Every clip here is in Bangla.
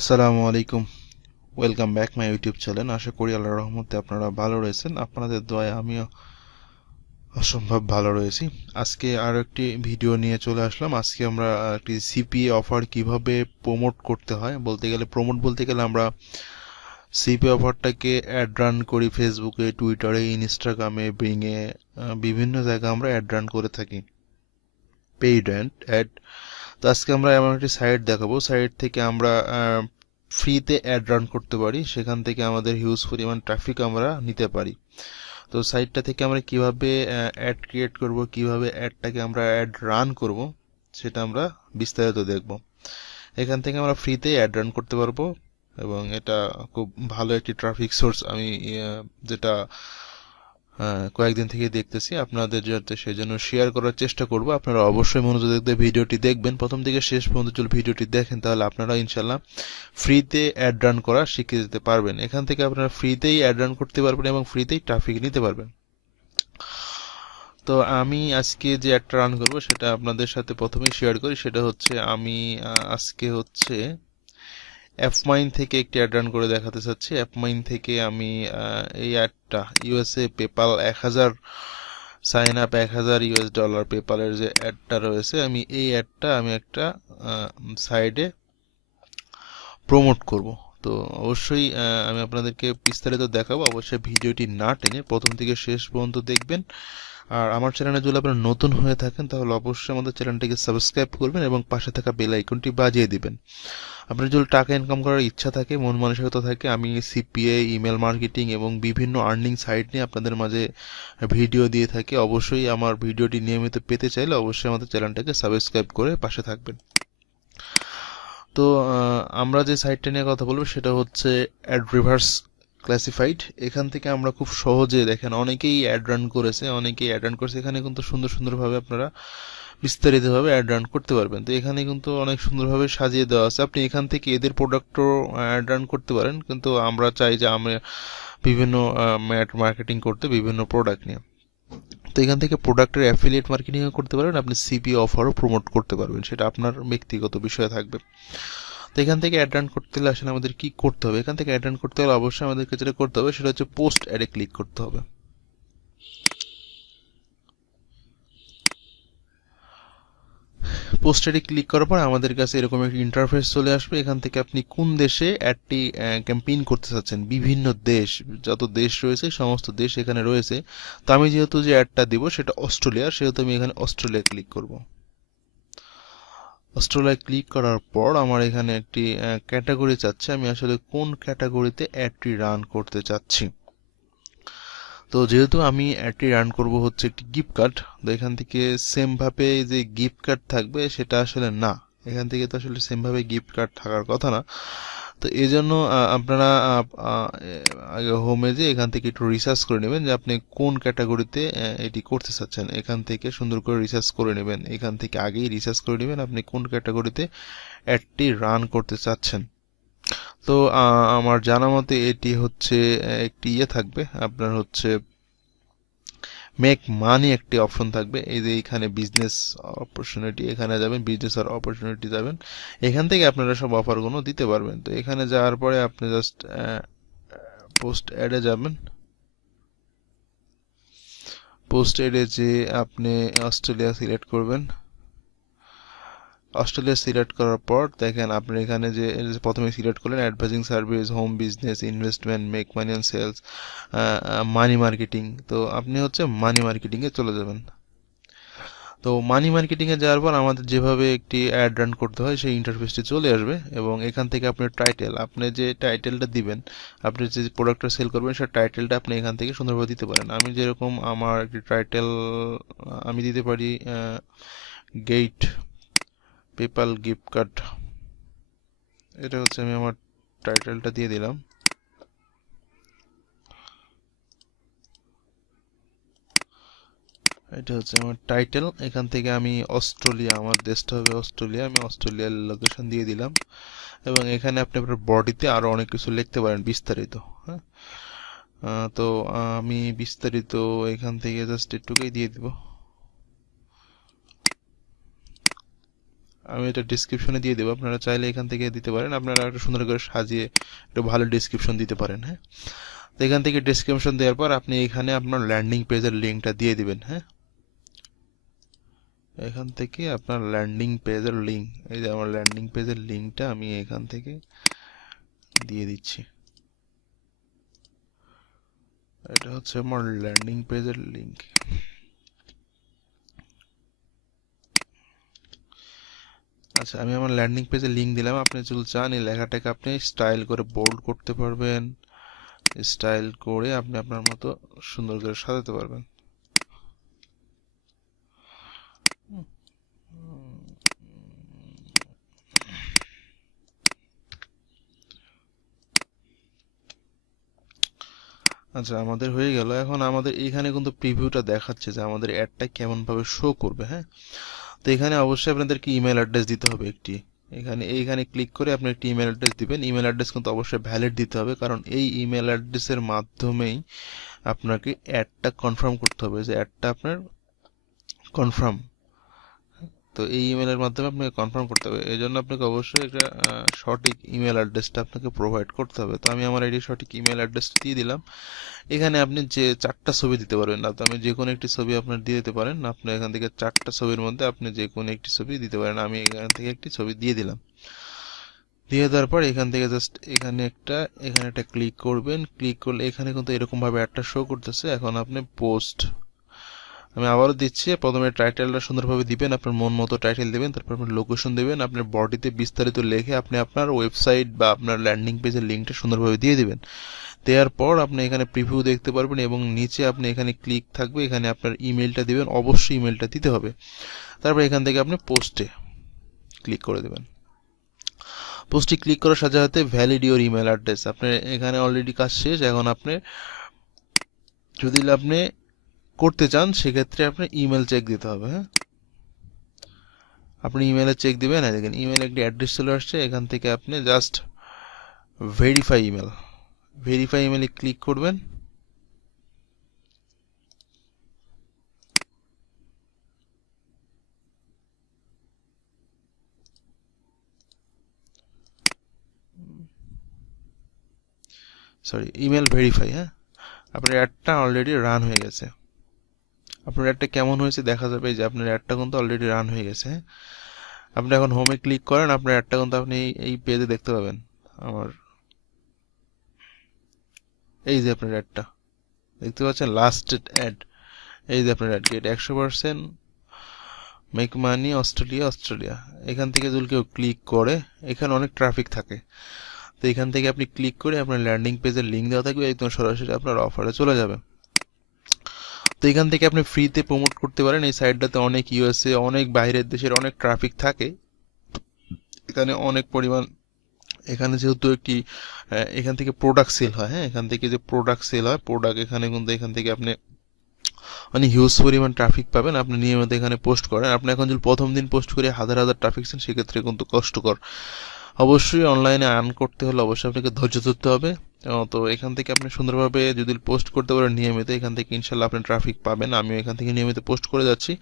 আসসালামু আলাইকুম। Welcome back my YouTube channel. আশা করি আল্লাহর রহমতে আপনারা ভালো রয়েছেন। আপনাদের দোয়ায় আমিও অসম্ভব ভালো রয়েছি। আজকে আরও একটি ভিডিও নিয়ে চলে আসলাম। আজকে আমরা একটি সিপিএ অফার কিভাবে প্রমোট করতে হয়, বলতে গেলে আমরা সিপিএ অফারটাকে অ্যাড রান করি ফেসবুকে, টুইটারে, ইনস্টাগ্রামে, ব্রিংয়ে, বিভিন্ন জায়গায় আমরা অ্যাড রান করে থাকি, পেইড অ্যাড। তো আজকে আমরা এমন একটি সাইট দেখাবো, সাইট থেকে আমরা ফ্রিতে অ্যাড রান করতে পারি, সেখান থেকে আমাদের হিউজ পরিমাণ ট্রাফিক আমরা নিতে পারি। তো সাইটটা থেকে আমরা কিভাবে অ্যাড ক্রিয়েট করব, কিভাবে অ্যাডটাকে আমরা অ্যাড রান করব, সেটা আমরা বিস্তারিত দেখব। এখান থেকে আমরা ফ্রিতে অ্যাড রান করতে পারবো এবং এটা খুব ভালো একটি ট্রাফিক সোর্স। আমি যেটা কয়েকদিন থেকে দেখতেছি, আপনাদের যাতে সেজন্য শেয়ার করার চেষ্টা করব। আপনারা অবশ্যই মনোযোগ দিয়ে ভিডিওটি দেখবেন, প্রথম থেকে শেষ পর্যন্ত যদি ভিডিওটি দেখেন তাহলে আপনারা ইনশাল্লাহ ফ্রিতে অ্যাড রান করা শিখে যেতে পারবেন। এখান থেকে আপনারা ফ্রিতেই অ্যাড রান করতে পারবেন এবং ফ্রিতেই ট্রাফিক নিতে পারবেন। তো আমি আজকে যে অ্যাডটা রান করব সেটা আপনাদের সাথে প্রথমেই শেয়ার করি। সেটা হচ্ছে আমি আজকে হচ্ছে অ্যাপমাইন থেকে একটি অ্যাড রান করে দেখাতে চাচ্ছি। অ্যাপমাইন থেকে আমি এই অ্যাডটা ইউএসএ পেপাল 1000 সাইন আপ $1000 পেপালের যে অ্যাডটা রয়েছে, আমি এই অ্যাডটা আমি একটা সাইডে প্রমোট করব। তো অবশ্যই আমি আপনাদেরকে বিস্তারিত দেখাবো। অবশ্যই ভিডিওটি না টেনে প্রথম থেকে শেষ পর্যন্ত দেখবেন। আর আমার চ্যানেলে যদি আপনারা নতুন হয়ে থাকেন তাহলে অবশ্যই আমাদের চ্যানেলটিকে সাবস্ক্রাইব করবেন এবং পাশে থাকা বেল আইকনটি বাজিয়ে দিবেন। আপনার যদি টাকা ইনকাম করার ইচ্ছা থাকে, মন মানসিকতা থাকে, আমি সিপিএ, ইমেল মার্কেটিং এবং বিভিন্ন আর্নিং সাইট নিয়ে আপনাদের মাঝে ভিডিও দিয়ে থাকি। অবশ্যই আমার ভিডিওটি নিয়মিত পেতে চাইলে অবশ্যই আমাদের চ্যানেলটাকে সাবস্ক্রাইব করে পাশে থাকবেন। তো আমরা যে সাইটটা নিয়ে কথা বলবো সেটা হচ্ছে অ্যাড রিভার্স ক্লাসিফাইড। এখান থেকে আমরা খুব সহজে, দেখেন অনেকেই অ্যাড রান করেছে, এখানে কিন্তু সুন্দরভাবে আপনারা বিস্তারিতভাবে অ্যাড রান করতে পারবেন। তো এখানে কিন্তু অনেক সুন্দরভাবে সাজিয়ে দেওয়া আছে। আপনি এখান থেকে এদের প্রোডাক্টও অ্যাড রান করতে পারেন, কিন্তু আমরা চাই যে আমরা বিভিন্ন মার্কেটিং করতে বিভিন্ন প্রোডাক্ট নিয়ে। তো এখান থেকে প্রোডাক্টের অ্যাফিলিয়েট মার্কেটিংও করতে পারবেন, আপনি সিপি অফারও প্রমোট করতে পারবেন, সেটা আপনার ব্যক্তিগত বিষয় থাকবে। তো এখান থেকে অ্যাড রান করতে হলে আসলে আমাদের কি করতে হবে? এখান থেকে অ্যাড রান করতে হলে অবশ্যই আমাদেরকে যেটা করতে হবে সেটা হচ্ছে পোস্ট অ্যাডে ক্লিক করতে হবে। পোস্ট অ্যাডে ক্লিক করার পর আমাদের কাছে এরকম একটি ইন্টারফেস চলে আসবে। এখান থেকে আপনি কোন দেশে অ্যাডটি ক্যাম্পেইন করতে চাচ্ছেন, বিভিন্ন দেশ, যত দেশ রয়েছে সমস্ত দেশ এখানে রয়েছে। তো আমি যেহেতু যে অ্যাডটা দিব সেটা অস্ট্রেলিয়ার, সেহেতু আমি এখানে অস্ট্রেলিয়া ক্লিক করব। অস্ট্রেলিয়ায় ক্লিক করার পর আমার এখানে একটি ক্যাটাগরি চাচ্ছে, আমি আসলে কোন ক্যাটাগরিতে অ্যাডটি রান করতে চাচ্ছি। তো যেহেতু আমি অ্যাডটি রান করব হচ্ছে একটি গিফট কার্ড, তো এখান থেকে সেমভাবে যে গিফট কার্ড থাকবে সেটা আসলে না, এখান থেকে তো আসলে সেমভাবে গিফট কার্ড থাকার কথা না। তো এই জন্য আপনারা আগে হোমে যে এখান থেকে একটু রিসার্চ করে নেবেন যে আপনি কোন ক্যাটাগরিতে এটি করতে চাচ্ছেন। এখান থেকে সুন্দর করে রিসার্চ করে নেবেন, এখান থেকে আগেই রিসার্চ করে নেবেন আপনি কোন ক্যাটাগরিতে অ্যাডটি রান করতে চাচ্ছেন। তো আমার জানা মতে এটি হচ্ছে একটি থাকবে, আপনার হচ্ছে মেক মানি একটি অপশন থাকবে। এই যে এখানে বিজনেস অপরচুনিটি, এখানে যাবেন, বিজনেস আর অপরচুনিটি যাবেন, এখান থেকে আপনারা সব অফারগুলো দিতে পারবেন। তো এখানে যাওয়ার পরে আপনি জাস্ট পোস্ট অ্যাডে যাবেন। পোস্ট অ্যাডে যে আপনি অস্ট্রেলিয়া সিলেক্ট করবেন। অস্ট্রেলিয়া সিলেক্ট করার পর দেখেন আপনি এখানে যে প্রথমে সিলেক্ট করলেন advising service, home business, investment, make money and sales, money marketing. তো আপনি হচ্ছে মানি মার্কেটিংয়ে চলে যাবেন। তো মানি মার্কেটিংয়ে যাওয়ার পর আমাদের যেভাবে একটি অ্যাড রান করতে হয় সেই ইন্টারফেসটি চলে আসবে এবং এখান থেকে আপনার টাইটেল, আপনি যে টাইটেলটা দিবেন, আপনি যে প্রোডাক্টটা সেল করবেন সেই টাইটেলটা আপনি এখান থেকে সুন্দরভাবে দিতে পারেন। আমি যেরকম আমার একটি টাইটেল আমি দিতে পারি গেট পেপাল গিফট কার্ড, এটা হচ্ছে আমি আমার টাইটেলটা দিয়ে দিলাম। এটা হচ্ছে আমার টাইটেল। এখান থেকে আমি অস্ট্রেলিয়া, আমার দেশটা হবে অস্ট্রেলিয়া, আমি অস্ট্রেলিয়ার লোকেশন দিয়ে দিলাম এবং এখানে আপনি আপনার বডিতে আরো অনেক কিছু লিখতে পারেন বিস্তারিত। হ্যাঁ, তো আমি বিস্তারিত এখান থেকে জাস্ট একটুকুই দিয়ে দিব। আমি এটা ডিসক্রিপশনে দিয়ে দেবো, আপনারা চাইলে এখান থেকে দিতে পারেন, আপনারা একটু সুন্দর করে সাজিয়ে একটু ভালো ডিসক্রিপশন দিতে পারেন। হ্যাঁ, তো এখান থেকে ডিসক্রিপশন দেওয়ার পর আপনি এখানে আপনার ল্যান্ডিং পেজের লিঙ্কটা দিয়ে দিবেন। হ্যাঁ, এখান থেকে আপনার ল্যান্ডিং পেজের লিঙ্ক, এই যে আমার ল্যান্ডিং পেজের লিঙ্কটা আমি এখান থেকে দিয়ে দিচ্ছি। এটা হচ্ছে আমার ল্যান্ডিং পেজের লিঙ্ক। আচ্ছা, আমি আমার ল্যান্ডিং পেজে লিঙ্ক দিলাম। আপনি যদি চান এই লেখাটাকে আপনি স্টাইল করে বোল্ড করতে পারবেন, স্টাইল করে আপনি আপনার মতো সুন্দর করে সাজাতে পারবেন। আচ্ছা, আমাদের হয়ে গেল। এখন আমাদের এইখানে কিন্তু প্রিভিউটা দেখাচ্ছে যে আমাদের অ্যাডটা কেমন ভাবে শো করবে। হ্যাঁ, তো এখানে অবশ্যই আপনাদেরকে ইমেল অ্যাড্রেস দিতে হবে একটি। এইখানে ক্লিক করে আপনি একটি ইমেল অ্যাড্রেস দিবেন। ইমেল অ্যাড্রেস কিন্তু অবশ্যই ভ্যালিড দিতে হবে, কারণ এই ইমেল অ্যাড্রেসের মাধ্যমেই আপনাকে অ্যাডটা কনফার্ম করতে হবে যে অ্যাডটা আপনার কনফার্ম। তো এই ইমেলের মাধ্যমে আপনাকে কনফার্ম করতে হবে, এই জন্য আপনাকে অবশ্যই একটা সঠিক ইমেল অ্যাড্রেসটা আপনাকে প্রোভাইড করতে হবে। তো আমি আমার এই সঠিক ইমেল অ্যাড্রেসটা দিয়ে দিলাম। এখানে আপনি যে 4টা ছবি দিতে পারবেন না, তো আমি যে কোনো একটি ছবি আপনার দিয়ে দিতে পারেন। আপনি এখান থেকে 4টা ছবির মধ্যে আপনি যে কোনো একটি ছবি দিতে পারেন। আমি এখান থেকে একটি ছবি দিয়ে দিলাম। দিয়ে দেওয়ার পর এখান থেকে জাস্ট এখানে একটা ক্লিক করবেন। ক্লিক করলে এখানে কিন্তু এরকম ভাবে একটা শো করতেছে। এখন আপনি পোস্ট, আমি আবারও দিচ্ছি, প্রথমে টাইটেলটা সুন্দরভাবে দিবেন, আপনার মন মতো টাইটেল দিবেন, তারপর আপনার লোকেশন দিবেন, আপনার বডিতে বিস্তারিত লিখে আপনি আপনার ওয়েবসাইট বা আপনার ল্যান্ডিং পেজের লিঙ্কটা সুন্দরভাবে দিয়ে দিবেন। দেওয়ার পর আপনি এখানে প্রিভিউ দেখতে পারবেন এবং নিচে আপনি এখানে ক্লিক থাকবে, এখানে আপনার ইমেলটা দিবেন, অবশ্যই ইমেলটা দিতে হবে। তারপর এখান থেকে আপনি পোস্টে ক্লিক করে দেবেন। পোস্টে ক্লিক করার সাথে সাথে ভ্যালিড ইওর ইমেল অ্যাড্রেস, আপনার এখানে অলরেডি কাজ শেষ। এখন আপনি যদি আপনি করতে চান সেক্ষেত্রে আপনি ইমেল চেক দিতে হবে। হ্যাঁ, আপনি ইমেলে চেক দিবেন। দেখেন ইমেল একটি অ্যাড্রেস চলে আসছে। এখান থেকে আপনি জাস্ট ভেরিফাই ইমেলে ক্লিক করবেন। Sorry, email verify. হ্যাঁ, আপনার অ্যাডটা অলরেডি রান হয়ে গেছে। আপনার অ্যাডটা কেমন হয়েছে দেখা যাবে, যে আপনার অ্যাডটা কিন্তু অলরেডি রান হয়ে গেছে। হ্যাঁ, আপনি এখন হোমে ক্লিক করেন, আপনার অ্যাডটা কিন্তু আপনি এই পেজে দেখতে পাবেন। আমার এই যে আপনার অ্যাডটা দেখতে পাচ্ছেন, লাস্ট অ্যাড, এই যে আপনার ad, get 100% make money Australia. এখান থেকে যদি কেউ ক্লিক করে, এখানে অনেক ট্রাফিক থাকে, তো এখান থেকে আপনি ক্লিক করে আপনার ল্যান্ডিং পেজের লিঙ্ক দেওয়া থাকবে, একদম সরাসরি আপনার অফারে চলে যাবে। তো এখান থেকে আপনি ফ্রিতে প্রমোট করতে পারেন। এই সাইটটাতে অনেক ইউএসএ, অনেক বাইরের দেশের অনেক ট্রাফিক থাকে, এখানে অনেক পরিমাণ, এখানে যেহেতু এখান থেকে প্রোডাক্ট সেল হয়। হ্যাঁ, এখান থেকে যে প্রোডাক্ট সেল হয়, প্রোডাক্ট এখানে কিন্তু এখান থেকে আপনি মানে হিউজ পরিমাণ ট্রাফিক পাবেন। আপনি নিয়মিত এখানে পোস্ট করেন, আপনি এখন যদি প্রথম দিন পোস্ট করে হাজার হাজার ট্রাফিক চান সেক্ষেত্রে কিন্তু কষ্টকর। অবশ্যই অনলাইনে আর্ন করতে হলে অবশ্যই আপনাকে ধৈর্য ধরতে হবে। তো এখান থেকে আপনি সুন্দরভাবে যদি পোস্ট করতে পারেন নিয়মিত, এখান থেকে ইনশাল্লাহ আপনি ট্রাফিক পাবেন। আমিও এখান থেকে নিয়মিত পোস্ট করে যাচ্ছি,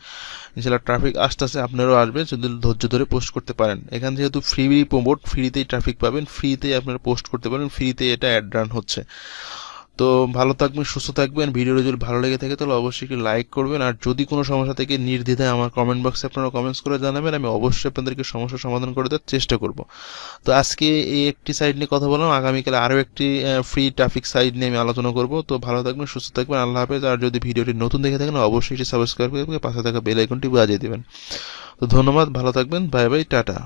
ইনশাল্লাহ ট্রাফিক আস্তে আস্তে আপনারও আসবে যদি ধৈর্য ধরে পোস্ট করতে পারেন। এখান থেকে যেহেতু ফ্রি প্রমোট, ফ্রিতেই ট্রাফিক পাবেন, ফ্রিতেই আপনারা পোস্ট করতে পারেন, ফ্রিতেই এটা অ্যাড রান হচ্ছে। তো ভালো থাকবেন, সুস্থ থাকবেন। ভিডিওটা যদি ভালো লেগে থাকে তাহলে অবশ্যই একটি লাইক করবেন, আর যদি কোনো সমস্যা থেকে নির্দ্বিধায় আমার কমেন্ট বক্সে আপনারা কমেন্টস করে জানাবেন, আমি অবশ্যই আপনাদেরকে সমস্যার সমাধান করে দেওয়ার চেষ্টা করব। তো আজকে এই একটি সাইট নিয়ে কথা বললাম, আগামীকালে আরও একটি ফ্রি ট্রাফিক সাইট নিয়ে আমি আলোচনা করব। তো ভালো থাকবেন, সুস্থ থাকবেন, আল্লাহ হাফেজ। আর যদি ভিডিওটি নতুন দেখে থাকেন অবশ্যই এটি সাবস্ক্রাইব করে পাশে থাকা বেল আইকনটি বাজিয়ে দেবেন। তো ধন্যবাদ, ভালো থাকবেন, বাই বাই, টাটা।